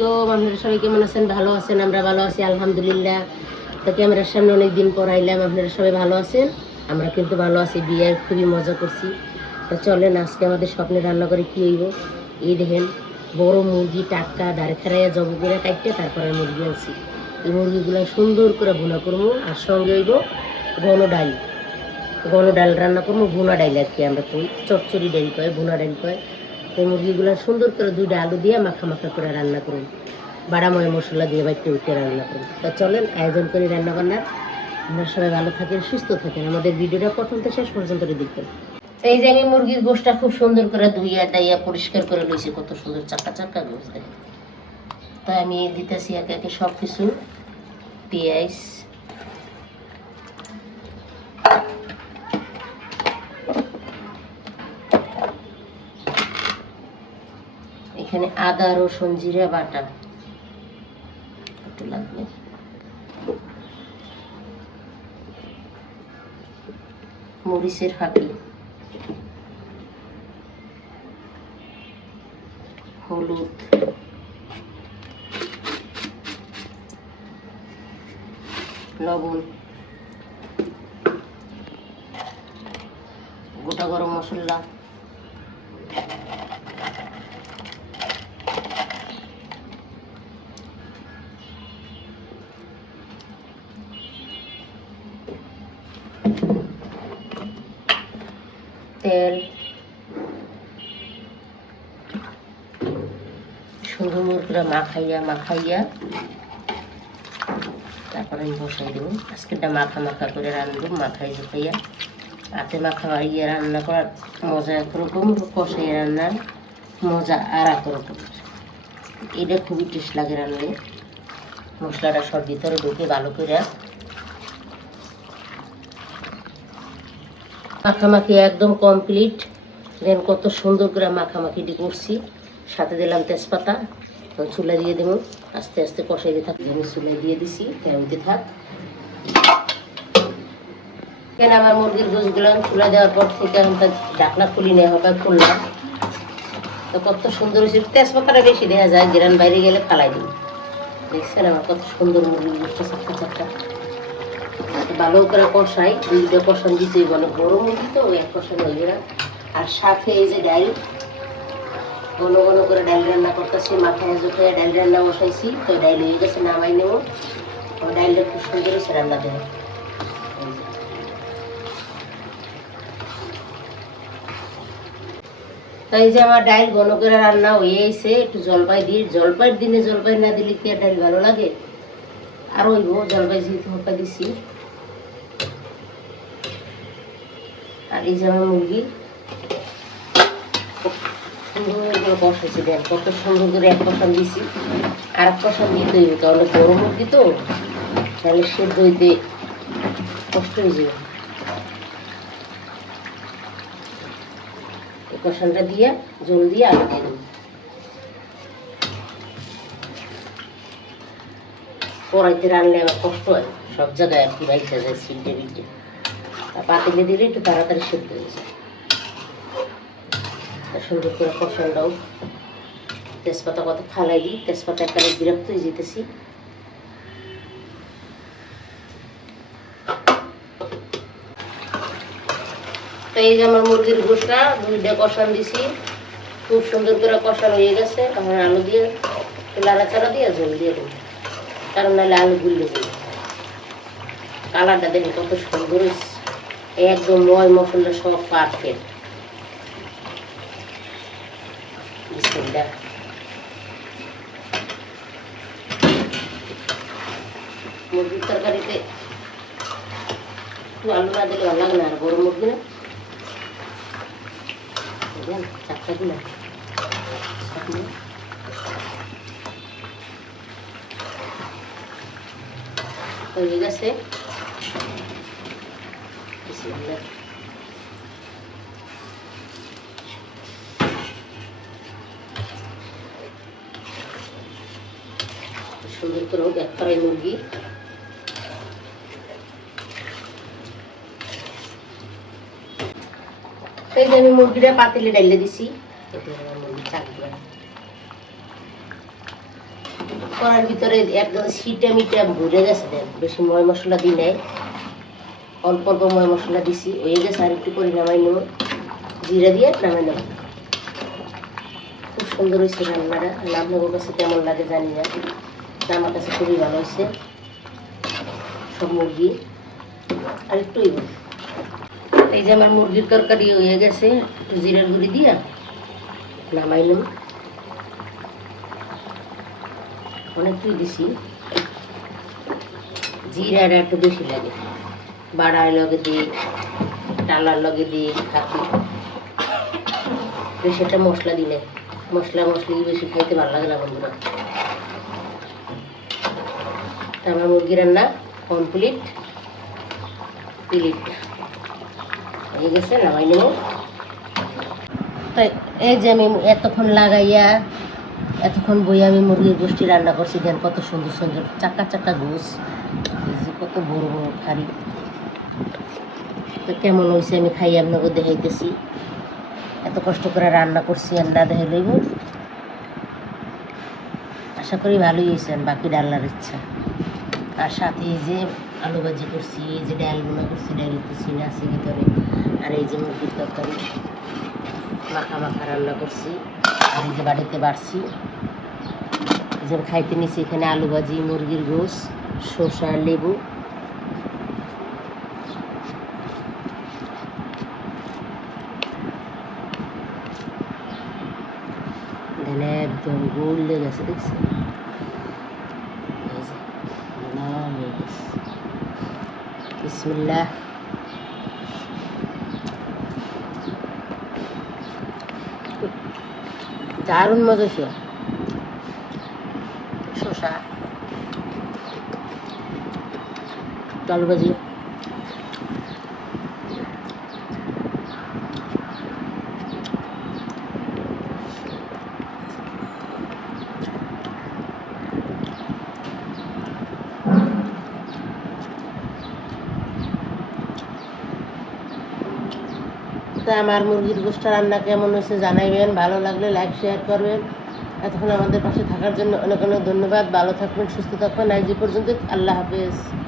তো আপনারা সবাই কেমন আছেন ভালো আছেন, আমরা ভালো আছি, আলহামদুলিল্লাহ। তো ক্যামেরার সামনে অনেক দিন পর আইলাম, আপনারা সবাই ভালো আছেন? আমরা কিন্তু ভালো আছি, বিয়ে খুবই মজা করছি। তো চলেন, আজকে আমাদের স্বপ্নে রান্না করে কি হইব? এই দেখেন, বড় মুরগি টাটকা দাঁড়ে খেরাইয়া জব করে কাটতে তারপরে মুরগি আনছি। এই মুরগিগুলো সুন্দর করে ভুনা করব, আর সঙ্গে হইব ঘন ডাল। ঘন ডাল রান্না করব, ভুনা ডাল আর কি আমরা কই? চচ্চড়ি ডাল কয়, ভুনা ডাল কয়। তো মুরগিগুলো সুন্দর করে দুইটা আলু দিয়ে মাখা মাখা করে রান্না করুন। বাড়াময় মশলা দিয়ে বাইতে উঠে রান্না করুন। তা চলেন, আয়োজন করি রান্না বান্নার আপনারা সবাই ভালো থাকেন, সুস্থ থাকেন। আমাদের ভিডিওটা প্রথম থেকে শেষ পর্যন্ত দেখবেন এই যে আমি মুরগির গোশটা খুব সুন্দর করে ধুইয়া ডাইয়া পরিষ্কার করে লইছি, কত সুন্দর চাকা চাকা দেখেন তাই আমি দিতেছি একে একে সব কিছু পেঁয়াজ। এখানে আদা রসুন জিরা বাটা। লাগবে মরিচের ফাঁকি হলুদ। লবণ। গোটা গরম মশলা। তেল। সুন্দর করে মাখাইয়া মাখাইয়া তারপরে আমি বসাই দেবো। আজকেরটা মাখা মাখা করে রান্ধব মাখাই ঝুঁকাইয়া হাতে মাখা ইয়ে রান্না করার মজা একরকম কষাই রান্নার মজা আর একরকম। এটা খুবই টেস্ট লাগে রান্নায় মশলাটা সব ভিতরে ঢুকে ভালো করে মাখামাখি একদম কমপ্লিট দেন কত সুন্দর করে মাখামাখিটি করছি। সাথে দিলাম তেজপাতা। চুলা দিয়ে দেবো। আস্তে আস্তে কষাই দিয়ে থাক। আমি চুলা দিয়ে দিছি তেমতে থাক। কেন আমার মুরগির গোছগুলো চুলা দেওয়ার পর থেকে আমি তার ডাকনা খুলি নেওয়া হবে খুললাম। তো কত সুন্দর হয়েছে। তেজপাতাটা বেশি দেওয়া যায় গ্রান বাইরে গেলে ফালাই দিই। দেখছেন আমার কত সুন্দর মুরগির গোছটা চারটা চারটা ভালো করে কষাই, দুইটা কষান দিতে বলে বড় মুরগি তো এক কষান হইবে আর সাথে এই যে ডাল, ঘন ঘন করে ডাল রান্না করতেছি, মাথায় জোখায় ডাল রান্না বসাইছি, তো ডাল হয়ে গেছে, নামাই নেব। ডালটা খুব সুন্দর হয়েছে রান্না দেবে এই যে আমার ডাল ঘন করে রান্না হয়ে এসে একটু জলপাই দিই। জলপাইয়ের দিনে জলপাই না দিলে কি আর ডাল ভালো লাগে? আর ওইব জলপাই যেহেতু হকা দিছি। এই যে মুরগি। সুন্দর কত করে এক দিছি। আর এক দিতে মুরগি তো। তাহলে সেদ্ধ হইতে কষ্ট হয়ে এই দিয়ে, জল দিয়ে আলু দিয়ে কড়াইতে কষ্ট হয়, সব জায়গায় আর কি বাইতে যায় পাতিলে দিলে একটু তাড়াতাড়ি সেদ্ধ হয়ে যায়। সুন্দর করে কষানটাও তেজপাতা কত ফালাই দিই, তেজপাতা একেবারে বিরক্ত হয়ে যেতেছি। এই যে আমার মুরগির গোসটা দুইটা কষান দিছি। খুব সুন্দর করে কষান হয়ে গেছে। এখন আলু দিয়ে লাড়াচাড়া দিয়ে জল দিয়ে দেবো। কারণ নাহলে আলু গুললে যাবে কালারটা দেখে কত সুন্দর হয়েছে। একদম ময় মশলা সব পারফেক্ট মুরগির তরকারিতে একটু আলু না দিলে ভালো লাগে না, আর বড় মুরগি না? চারটা দিলাম হয়ে গেছে। সুন্দর এই যে আমি মুরগিটা পাতিলে ডাইলে দিছি। করার ভিতরে একদম সিটা মিটা ভরে গেছে দেন বেশি ময় মশলা দিই নাই। অল্প অল্প ময় মশলা দিছি। হয়ে গেছে আর একটু করে নামাই নেব। জিরা দিয়ে নামাই নেব। খুব সুন্দর হয়েছে রান্নাটা। আপনাদের কাছে কেমন লাগে জানি না। আমার কাছে খুবই ভালো হয়েছে। সব মুরগি। আর একটু এই যে। আমার মুরগির তরকারি হয়ে গেছে। একটু জিরার গুঁড়ি দিয়া নামাইলাম অনেকটাই দিছি। জিরাটা একটু বেশি লাগে। বাড়ার লগে দিই টালার লগে দিই থাকি বেশি একটা মশলা দিলে মশলা মশলি বেশি খাইতে ভালো লাগে না বন্ধুরা। তা আমার মুরগি রান্না কমপ্লিট প্লিট হয়ে গেছে, নামাই নেব। তাই এই যে আমি এতক্ষণ লাগাইয়া, এতক্ষণ বই আমি মুরগির গোষ্ঠী রান্না করছি দেন কত সুন্দর সুন্দর চাকা চাকা গোস কত বড় বড় খারি তো কেমন হয়েছে আমি খাই আপনাকে দেখাইতেছি। এত কষ্ট করে রান্না করছি আর না দেখে লইব। আশা করি ভালোই হয়েছে বাকি ডাল্লার ইচ্ছা। আর সাথে এই যে আলু ভাজি করছি, এই যে ডাল বোনা করছি, ডাল করছি আছে ভিতরে। আর এই যে মুরগির তরকারি, মাখা মাখা রান্না করছি। আর এই যে বাড়িতে বাড়ছি। যে খাইতে নিছি এখানে আলু ভাজি, মুরগির গোস শসা, লেবু। এখানে একদম গোল লেগে গেছে দেখছি। বিসমিল্লাহ দারুণ মজা ছিল। শসা আলু ভাজি তা আমার মুরগির গোষ্ঠা রান্না কেমন হয়েছে জানাইবেন। ভালো লাগলে লাইক শেয়ার করবেন। এতক্ষণ আমাদের পাশে থাকার জন্য অনেক অনেক ধন্যবাদ। ভালো থাকবেন, সুস্থ থাকবেন। আজ পর্যন্ত আল্লাহ হাফেজ।